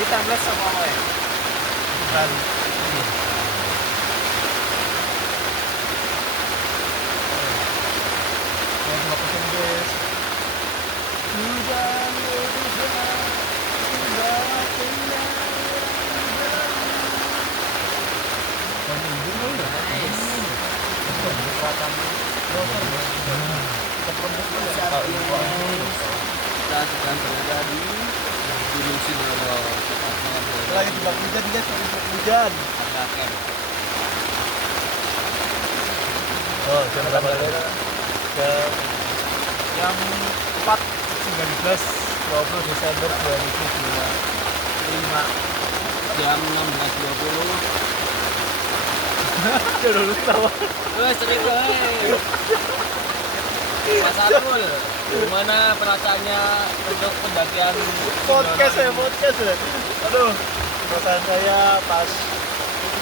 Kita bless sama apa ya? Dan yang 2% guys. Kita sedang berada di Gunung Sindoro, tepatnya di Lagi di bak hujan guys, lagi di bak hujan. Harga Camp. Oh, jam berapa? Jam Jam 19 20 Desember 2025. jam 16.20. Udah lulus tawa. Cerita Mas Arul, gimana perasaannya untuk pendakian Podcast ya. Aduh, perasaan saya pas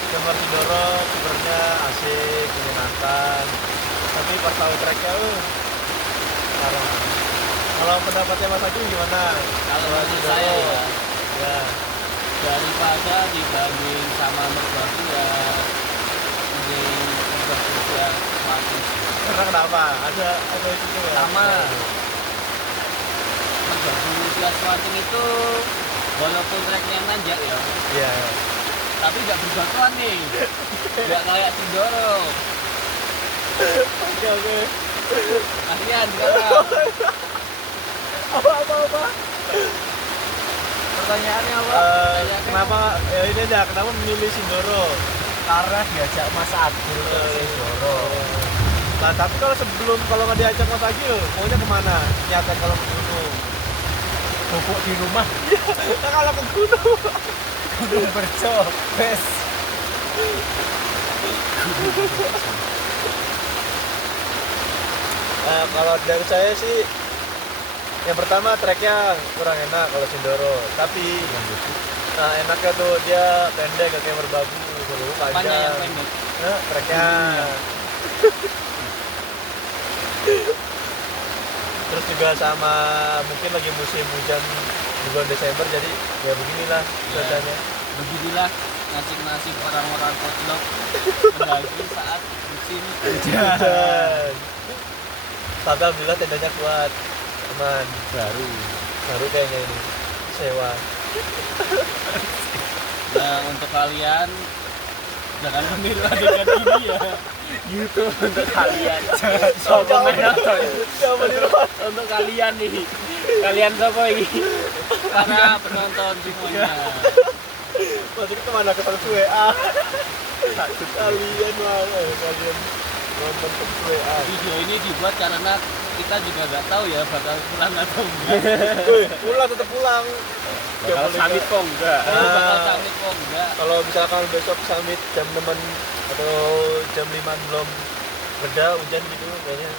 gambar Sindoro sebenarnya asik, menyenangkan. Tapi pas tahu treknya, parah. Kalau pendapatnya Mas Agung gimana? Kalau menurut saya ya, daripada dibanding sama merbabu ya mending merbabu ya bagus. karena kenapa? Ada itu ya? Sama merbabu Sias Wanting itu walaupun treknya nanjak ya, Iya. tapi nggak berbatuan nih, nggak kayak Sindoro. Oke. Kasihan sekarang. Apa? Pertanyaannya apa? Kenapa ya ini aja? Kenapa memilih Sindoro? Karena diajak Mas Agil ke Sindoro. Nah, tapi kalau nggak diajak Mas Agil, maunya kemana? Niatnya kalau ke gunung. Bubuk di rumah Nah, kalau ke gunung. Gunung Berjo, bes. Kalau dari saya sih, yang pertama treknya kurang enak kalau Sindoro. Tapi enaknya tuh dia pendek, gak kayak merbabu, seru Apanya yang panjang. pendek? Nah, treknya. Terus juga sama mungkin lagi musim hujan di bulan Desember, jadi ya beginilah cuacanya. Beginilah nasib-nasib orang-orang koclok mendaki saat musim hujan. Hujan. Tapi alhamdulillah tendanya kuat, aman, baru kayaknya ini sewa. Nah, untuk kalian jangan meniru adegan ini ya. Gitu untuk kalian. Sobat penonton. Jangan meniru. Untuk kalian nih. Kalian siapa ini? Para penonton semuanya. Maksudnya kemana ke satu WA? Kalian malah kalian nonton ke WA. Video ini dibuat karena kita juga nggak tahu ya bakal pulang atau enggak. Tetap pulang. Bakal summit kok enggak? Bakal summit kok enggak. Kalau misalkan besok summit jam 6 atau jam 5 belum reda hujan gitu kayaknya.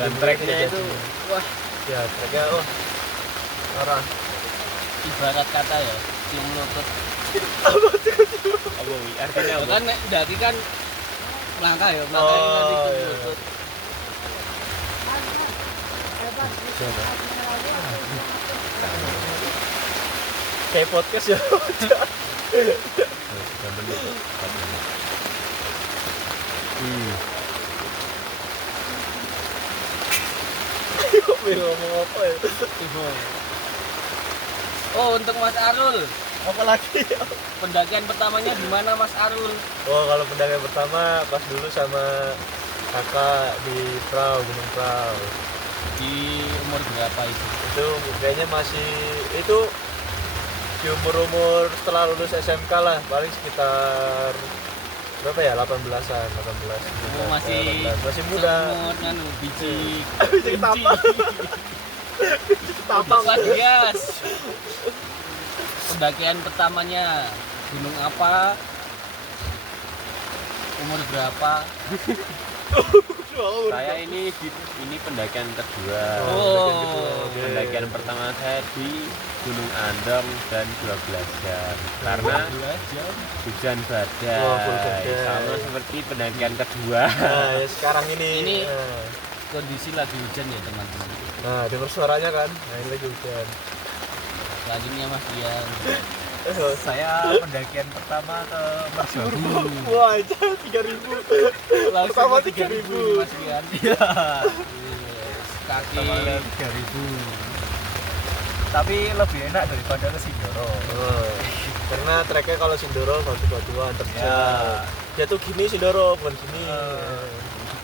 Dan treknya itu Wah, Ya treknya parah. ibarat kata ya, cium lutut. apa wi? Artinya apa? Kan daki kan langkah ya, makanya nanti cium iya. lutut. Kayak podcast ya. Kok ngomong apa ya? Oh, untuk Mas Arul, Apa lagi? pendakian pertamanya di mana Mas Arul? Oh, kalau pendakian pertama pas dulu sama kakak di Gunung Prau. Di umur berapa itu? Itu kayaknya masih itu di umur setelah lulus SMK lah, paling sekitar berapa ya, 18-an, 18. Oh, masih muda. Semut, biji. Biji ketapang. Untuk Mas Gas. Pendakian pertamanya gunung apa? Umur berapa? Saya ini pendakian kedua. Pendakian pertama saya di Gunung Andong dan 12 jam karena hujan badai. Sama seperti pendakian kedua. Nah, ya sekarang ini Kondisi lagi hujan ya teman-teman. nah dengar suaranya kan, nah ini lagi hujan. Selanjutnya Mas Dian. Saya pendakian pertama ke Merbabu. Wah, itu 3.000. Pertama 3.000. Mas Dian. Iya. Kaki Pertama kali 3.000. Tapi lebih enak daripada ke Sindoro. Karena treknya kalau Sindoro batu-batuan terjal. Ya. Dia tuh gini Sindoro, bukan gini.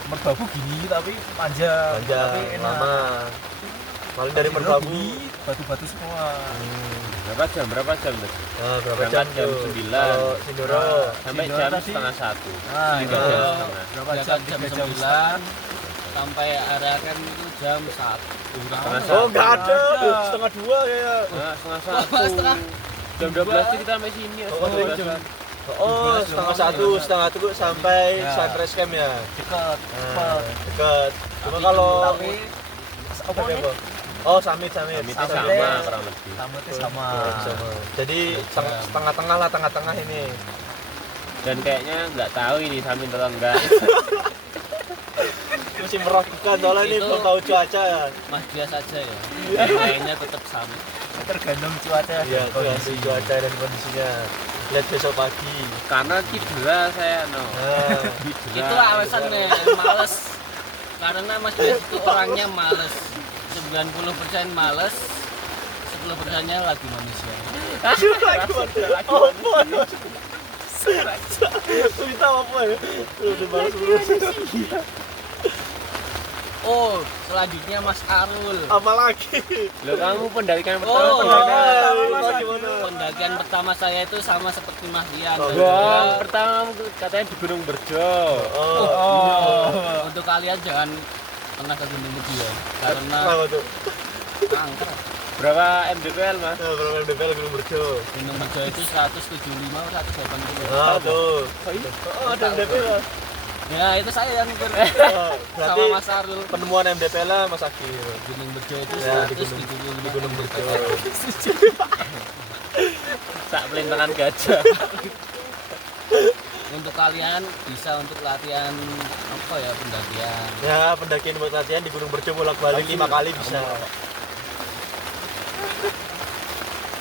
Merbabu gini tapi panjang, tapi Panjang, enak. lama. Paling dari Sindoro Merbabu. gini, batu-batu semua. Berapa jam tuh? Nah, berapa Berangkat jam jam tuh? 9. Kalau Sindoro. Sampai Sindoro jam tadi- setengah 1. Nah, Tiga itu jam Nah. setengah. berapa berangkat jam? jam 3 jam 9 sampai Arakan itu jam 1. Setengah Oh, satu. enggak ada. Ada. Setengah 2 kayaknya. Nah, setengah Setengah. 1. Jam 12 sih kita sampai sini ya. Oh, Setengah jam- 12. Oh, setengah 1 sampai Ya. sunrise camp ya. Dekat, Nah, cepat. dekat. Cuma kalau Tapi apa Tapi nih? apa? Oh, summit. Kami itu Sampai- sama kurang lebih. Tamatnya sama. Sama. Jadi tengah-tengah lah, tengah-tengah ini. Dan kayaknya nggak tahu ini Samin atau enggak. Masih meragukan soalnya ini Itu- belum tahu cuaca ya. Mas Dia saja ya. Yang lainnya tetap sama. Tergantung cuaca Iya, dan kondisi. cuaca dan kondisinya. Lihat besok pagi. Karena cedera saya no. Nah, Itu alasannya males. Karena Mas Dia itu orangnya males. 90% males. 10%-nya lagi manusia. oh boy. Cerita apa ya? Udah balas terus. Oh, selanjutnya Mas Arul. Apa lagi? Lo kamu pendakian Oh, pertama Gimana? pendakian pertama saya itu sama seperti Mas Dian. Oh, Wah, pertama katanya di Gunung Berjo. Oh. Untuk kalian jangan pernah ke Gunung Berjo ya, karena Kenapa tuh? angker. Berapa mdpl mas? Nah, berapa DPL Gunung Berjo? Gunung Berjo itu 175 atau 180. Ah, tuh. Oh, ada DPL. Ya, itu saya yang Oh, sama berarti Mas Arul. penemuan MDPL lah Mas Akil. Gunung Berjo itu Ya, di 175 Gunung Berjo. Tak pelintangan gajah. Untuk kalian bisa untuk latihan apa ya, pendakian. Ya, pendakian buat latihan di Gunung Berjo bolak-balik 5 kali bisa.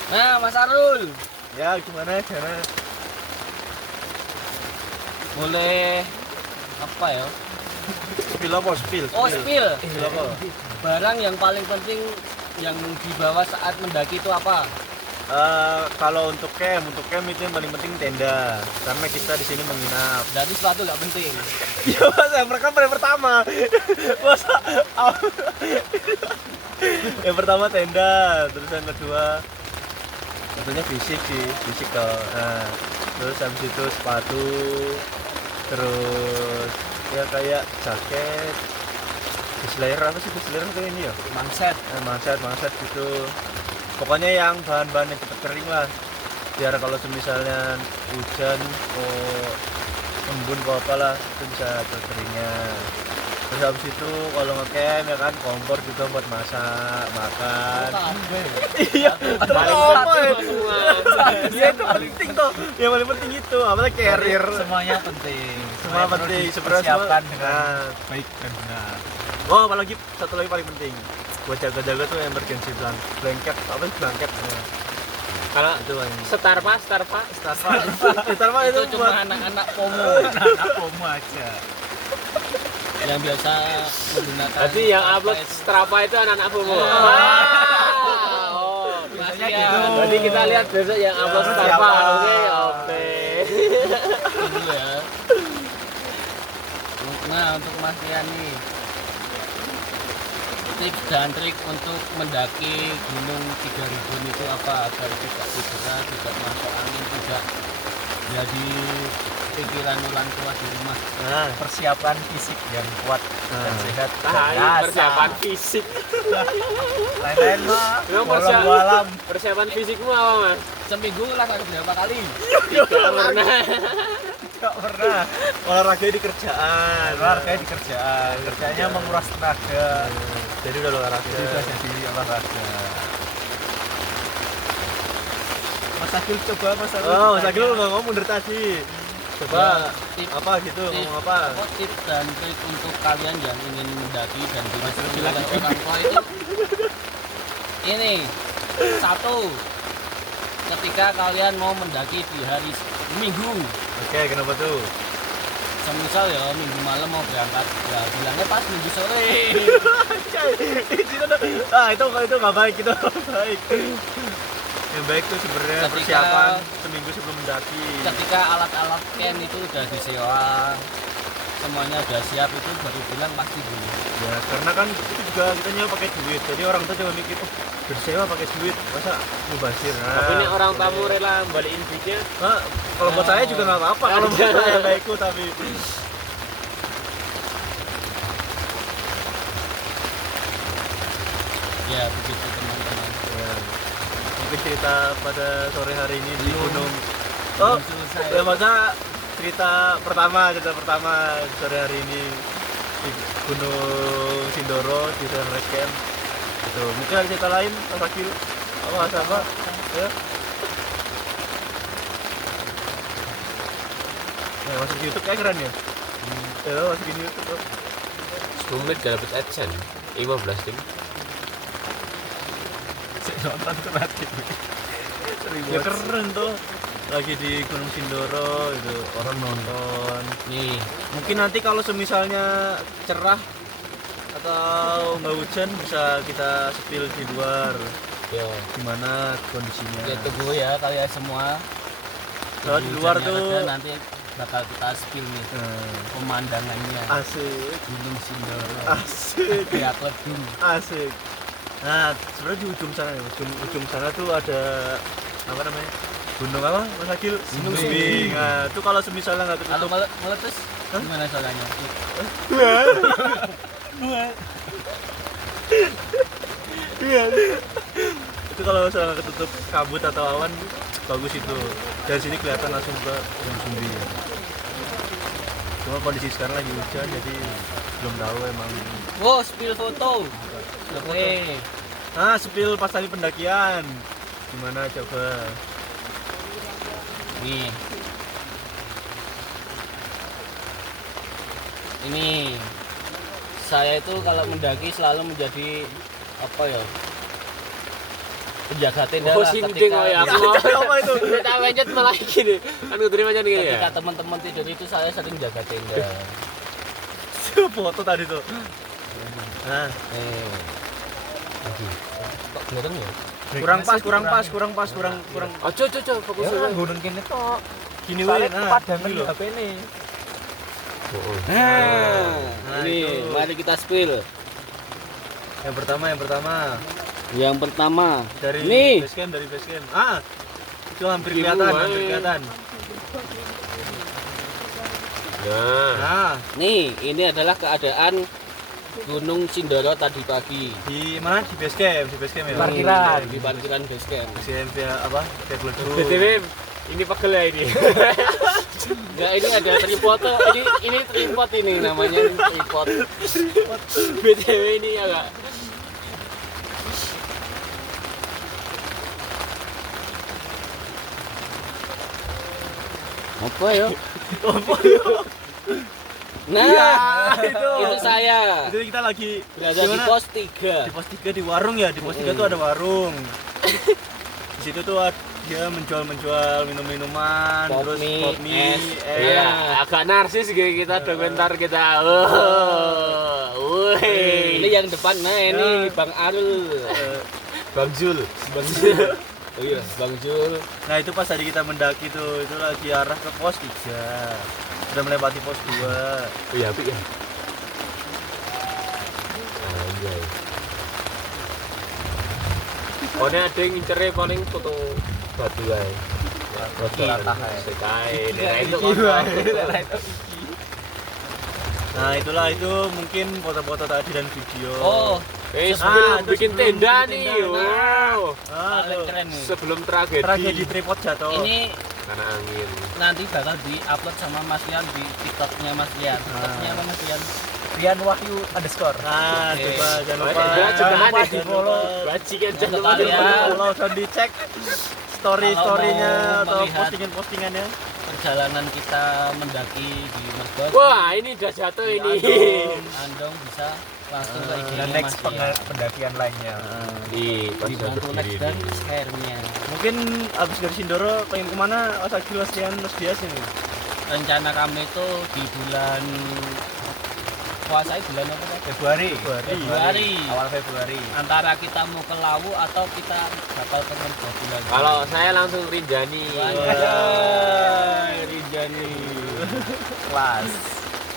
Nah, Mas Arul, Ya, gimana cara? boleh apa ya? Spill apa? Spill. Oh, spill. Spill apa? Barang yang paling penting yang dibawa saat mendaki itu apa? Kalau untuk camp itu yang paling penting tenda. Karena kita di sini menginap. Jadi sesuatu nggak penting. Ya masa mereka pada pertama. Masa yang pertama tenda, terus yang kedua tentunya fisik sih, fisik toh. Nah, terus habis itu sepatu, terus ya kayak jaket, base apa sih base layer kayak ini ya? Mangset. Mangset gitu. Pokoknya yang bahan-bahan yang cepet kering lah. Biar kalau misalnya hujan, embun kok apalah itu bisa cepet keringnya. Terus habis itu kalau ngecamp ya kan kompor juga buat masak, makan. Iya, Paling apa ya? semua. Ya itu penting tuh. Yang paling penting itu, apalagi carrier. Semuanya penting. Semua perlu penting, sebenarnya dipersiapkan semua. dengan Nah. baik dan benar. Oh, apalagi satu lagi paling penting. Buat jaga-jaga tuh emergency blanket, apa sih blanket? Kalau Itu yang Starpa Starma Itu itu cuma buat anak-anak pomo Anak pomo aja. yang biasa menggunakan. Berarti yang upload Strava itu anak-anak FOMO. Ah. Oh, Biasanya gitu. gitu. berarti kita lihat besok yang upload Strava. siapa? Oke. Dulu ya. Nah, untuk Mas Rian nih, tips dan trik untuk mendaki Gunung 3000 itu apa agar tidak cedera, tidak masuk angin, tidak jadi pikiran orang tua di rumah. Nah, Persiapan fisik yang kuat dan sehat. Nah, ini Biasa. persiapan fisik. Lain-lain mah. Memang Walau alam. Persiapan fisikmu apa, Mas? Seminggu olahraga berapa kali? Tidak pernah. Kok pernah. Olahraga di kerjaan. Olahraganya di kerjaan. Kerjanya menguras tenaga. Jadi udah olahraga. Jadi udah jadi olahraga. Mas Agil coba Mas Agil. Oh, Mas Agil nggak ngomong dari tadi. Coba Tip- apa gitu, ngomong apa? tips dan trik untuk kalian yang ingin mendaki dan direstui oleh orang tua itu ini satu, ketika kalian mau mendaki di hari Minggu, Oke, kenapa tuh? semisal ya Minggu malam mau berangkat, ya bilangnya pas Minggu sore. Itu nggak baik, itu nggak baik. Yang baik tuh sebenarnya Ketika- persiapan seminggu sebelum mendaki. Ketika alat-alat camp itu udah disewa, semuanya udah siap, itu baru bilang pasti dulu. Ya, karena kan itu juga kita nyewa pakai duit. Jadi orang tuh coba mikir, oh bersewa pakai duit, masa mubazir? Nah, Tapi ini orang tamu rela balikin duitnya. nah, kalau buat saya juga nggak apa-apa kalau buat saya nggak ikut, tapi Ya begitu teman-teman. ya, mungkin cerita pada sore hari ini di gunung. Oh, ya masa cerita pertama sore hari ini di Gunung Sindoro di Sunrise Camp. Itu mungkin ada cerita lain, Mas Akil? Apa? Ya. Ya, masuk YouTube kayak keren ya? Ya, masukin YouTube tuh. 10 menit gak dapet AdSense. 15 ding. Nonton tuh nanti. Ya keren tuh. Lagi di Gunung Sindoro itu orang nonton. Nih, Mungkin nanti kalau semisalnya cerah atau nggak hujan bisa kita spill di luar yo, gimana kondisinya. ya tunggu ya kalian semua. Kalau di luar Hujannya tuh reda, nanti bakal kita spill nih pemandangannya asik, Gunung Sindoro. asik, Lihat ledung. asik. Nah, sebenarnya di ujung sana, ujung sana tuh ada apa namanya? Gunung apa, Mas Agil? Gunung Sumbing. Nah, itu kalau semisalnya nggak Kalau ketutup, meletus gimana soalnya? itu kalau misalnya nggak ketutup kabut atau awan, bagus itu. Dari sini kelihatan langsung ke Gunung Sumbing. Cuma kondisi sekarang lagi hujan, jadi belum tahu emang. Oh, spill foto. Oke. Nah, spill pas tadi pendakian. Gimana coba? Nih. Ini saya itu kalau mendaki selalu menjadi apa ya? Penjaga tenda Oh, lah sinting oh ya. Apa itu? Kita mencet malah gini. Kan gue terima macam gini ketika ya. teman-teman tidur itu saya sering jaga tenda. Foto tadi tuh. Nah, Kok kelihatan ya? kurang pas. Ojo fokus Ya aja. gunung kene tok. Gini Soalnya weh, kepadangan gini loh. HP ini. Nah, Ini itu. mari kita spill. Yang pertama Yang pertama dari nih. base camp. Ah, itu hampir kelihatan. Nah, Nah, Nih, ini adalah keadaan Gunung Sindoro tadi pagi. di mana? Di base camp ya. Parkiran. Di parkiran base camp. Base camp ya apa? Kayak gleduk. BTW ini pegel ya ini. Enggak, ini ada tripod tuh. Ini tripod ini namanya tripod. BTW ini ya enggak. Apa ya? Apa ya? Nah, Ya, itu saya Itu kita lagi berada di gimana? pos Di 3. pos 3 di warung ya. Di pos 3 tuh ada warung. Di situ tuh dia menjual minum-minuman, Pop terus mie, pop mie, es. Iya, agak narsis gitu kita dokumenter kita. Oh, Ini woi. yang depan, nah ini Ya. Bang Arul. Bang Jul. Bang Jul. Oh iya, Bang Jul. Nah itu pas tadi kita mendaki tuh, itu lagi arah ke pos 3. Sudah melewati pos 2. Oh iya, apik ya. Anjay. Oh, ini ada yang ngincernya paling foto batu ae. Foto sekae. Itu Nah itulah itu mungkin foto-foto tadi dan video. Oh, sebelum itu bikin sebelum tenda bikin nih. tenda. Wow. Ah, paling tuh. keren nih. Sebelum tragedi. Tragedi tripod jatuh. Ini karena angin. Nanti bakal di-upload sama Mas Rian di TikToknya Mas Rian. TikToknya apa Mas Rian? Rian Wahyu _ Nah, Oke. coba jangan lupa Jangan lupa di follow. Bajingan Untuk jangan lupa di kalian. follow. Follow dan dicek story-storynya Kalau mau atau melihat- postingan-postingannya. Perjalanan kita mendaki di Mergos. Wah, ini udah jatuh ini. Andong bisa langsung ke IG-nya dan Mas next Rian. pendakian lainnya. Di Dibantu like dan share-nya. Mungkin abis dari Sindoro pengen kemana? Osaki Lestian Dias ini. Rencana kami itu di bulan puasa bulan apa Pak? Februari. Februari. Awal Februari. Antara kita mau ke Lawu atau kita bakal ke Mergos lagi. Kalau saya langsung Rinjani. Wah, Rinjani. Kelas.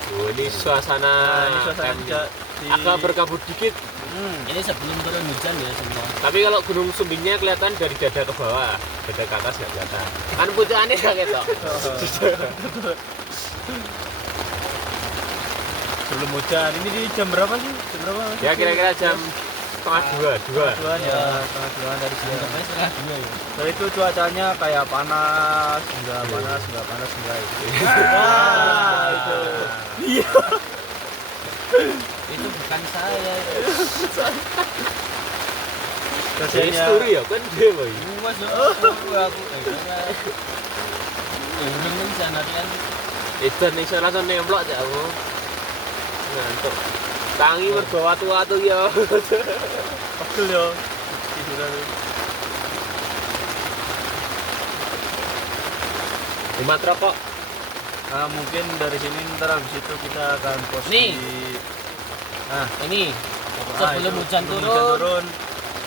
Oh, ini suasana, Nah, ini suasana campnya. di Agak berkabut dikit. Ini sebelum turun hujan ya semua. Tapi kalau Gunung Sumbingnya kelihatan dari dada ke bawah, dada ke atas nggak kelihatan. Kan puncaknya nggak ketok. sebelum hujan. Ini di jam berapa sih? Jam berapa? Ya kira-kira jam setengah dua. Duaan ya, setengah duaan dari siang. Sampai setengah dua ya. Nah, itu cuacanya kayak panas, enggak panas, enggak. Wah, itu. Itu bukan saya. Jadi Biasanya story ya kan dia boy. Mas aku. Ini sana kan Edan nih saya langsung nemplok aja aku. Ngantuk. Tangi mergo watu-watu ya. betul yo. Tiduran. Lima rokok. Nah, mungkin dari sini ntar habis itu kita akan post Nih. di Nah, ini ah, sebelum itu, hujan sebelum turun turun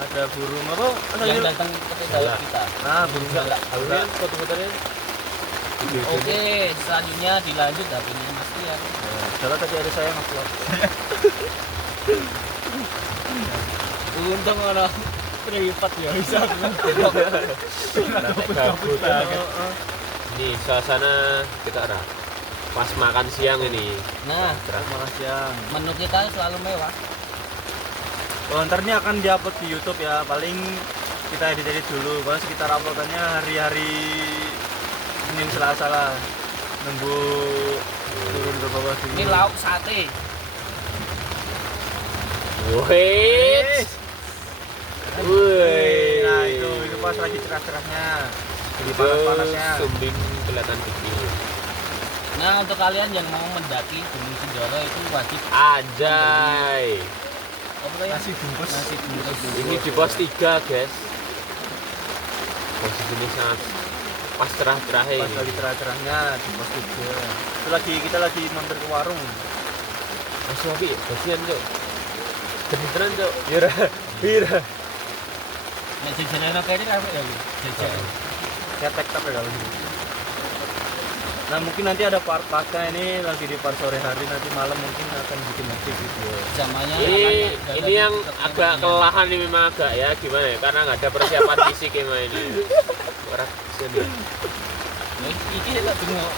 ada burung apa? yang datang ke dalam kita. Nah, burung galak. Alurnya foto-fotonya. Oke, selanjutnya dilanjut HP-nya Mas Rian. Salah tadi ada saya ngupload. Untung ono privat ya bisa. Gabut. Ini suasana kita arah pas makan siang ini. Nah, Malah siang. menu kita selalu mewah. Oh, ntar ini akan diupload di YouTube ya. Paling kita edit dulu. Baru sekitar uploadannya hari-hari Senin Selasa lah. Nunggu turun ke bawah dulu. Ini lauk sate. Wih. Wih. Nah, itu pas lagi cerah-cerahnya. Jadi Itu panas-panasnya. Sumbing kelihatan dikit. Nah, untuk kalian yang mau mendaki Gunung Sindoro itu wajib Anjay. apa ya? Nasi bungkus. Nasi bungkus. Ini di pos 3 guys. Posisi ini sangat pas cerah-cerahnya Pas ini. lagi cerah-cerahnya di pos 3. Itu kita lagi mampir ke warung. Masih api, basian cok. Beneran cok. Bira. Nek jajanan apa ini apa ya? Jajan. Ketek tapi kalau ini. Nah, mungkin nanti ada part-partnya ini lagi di part sore hari, nanti malam mungkin akan bikin lagi video. Zamannya Ini yang agak kelelahan ini memang agak ya gimana ya karena nggak ada persiapan fisik emang ini. Orang sini. Iki tak tengok.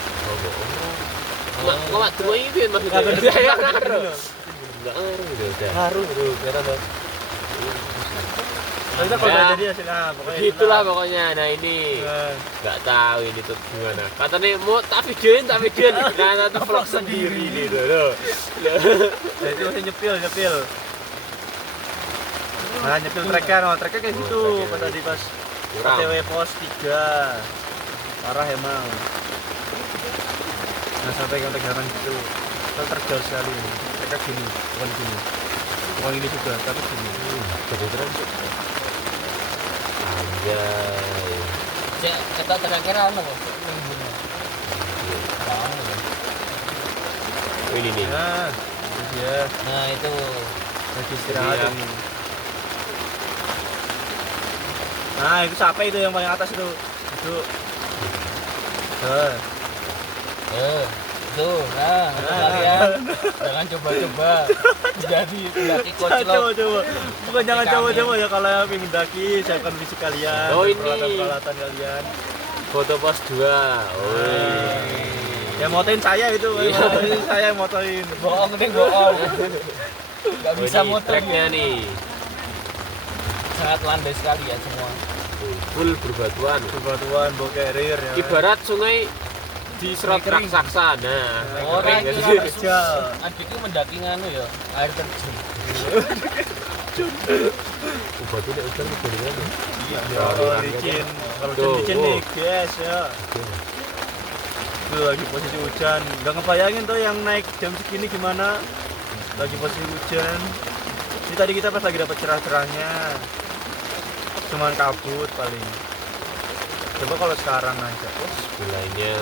Nggak tunggu ini maksudnya. Saya ngaruh. Nggak ngaruh udah. Ngaruh tuh, kelihatan tuh. Tapi kita kalau Ya, udah jadi hasilnya, pokoknya Gitulah pokoknya. Nah ini Nah, nggak tahu ini tuh gimana. Katanya mau tak videoin. Nah satu vlog sendiri gitu loh. nah, itu masih nyepil. Nah, nyepil treknya, kayak gitu. Pas tadi pas Kurang. OTW pos 3. Parah emang. Nah, sampai kontak jalan gitu. Kita terjal sekali. Treknya gini, bukan gini. Bukan ini juga, tapi gini. Jadi keren cok. Anjay. Cek kita kira-kira apa kok? Oh, ini nih. Nah, itu dia. Nah, itu Lagi istirahat Iya. ini. Nah, itu siapa itu yang paling atas itu? Itu. tuh, nah, untuk kalian jangan coba-coba jadi pendaki koclok. Coba. Bukan jangan coba-coba ya kalau yang ingin daki, siapkan fisik kalian. Oh, ini. Peralatan kalian. Foto pos 2. Oh. Ya motoin saya itu, Iya. motoin saya yang motoin. Bohong deh, bohong. Gak bisa ini motor. tracknya nih. Sangat landai sekali ya semua. full berbatuan. Bebatuan, bawa carrier ya. Ibarat sungai diserot raksasa. Nah, Orang kering itu kan? Kerja. adikku mendaki nganu ya, air terjun. Batu nek udan kegorengan. Iya. Kalau licin, kalau Tuh, licin nih, guys ya. Tuh lagi posisi hujan. Udah ngebayangin tuh yang naik jam segini gimana? Lagi posisi hujan. Ini tadi kita pas lagi dapat cerah-cerahnya. Cuman kabut paling. Coba kalau sekarang aja, Sebelahnya.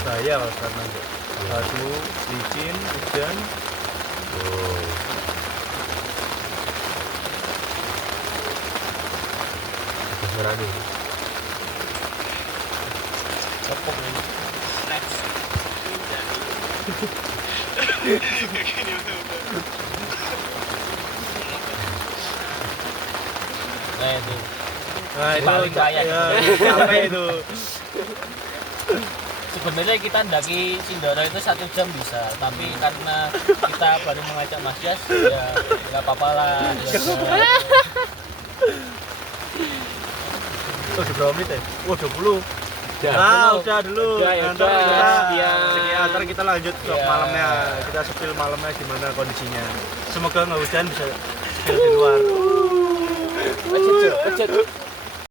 bahaya kalau sekarang aja. Batu, licin, hujan. Oh. Berani. Nah itu. Nah itu Paling bahaya. ya, capek itu. Sebenarnya kita mendaki Sindoro itu 1 jam bisa, tapi karena kita baru mengajak Mas Yas, ya nggak apa-apa lah. Ya, Oh, udah berapa menit ya? Oh, 20. Udah. Nah, udah dulu. Udah, ya Ntar udah. kita Sekian. sekian. Ntar kita lanjut vlog Iya. malamnya. Kita spill malamnya gimana kondisinya. Semoga nggak hujan bisa spill di luar. Aja, aja.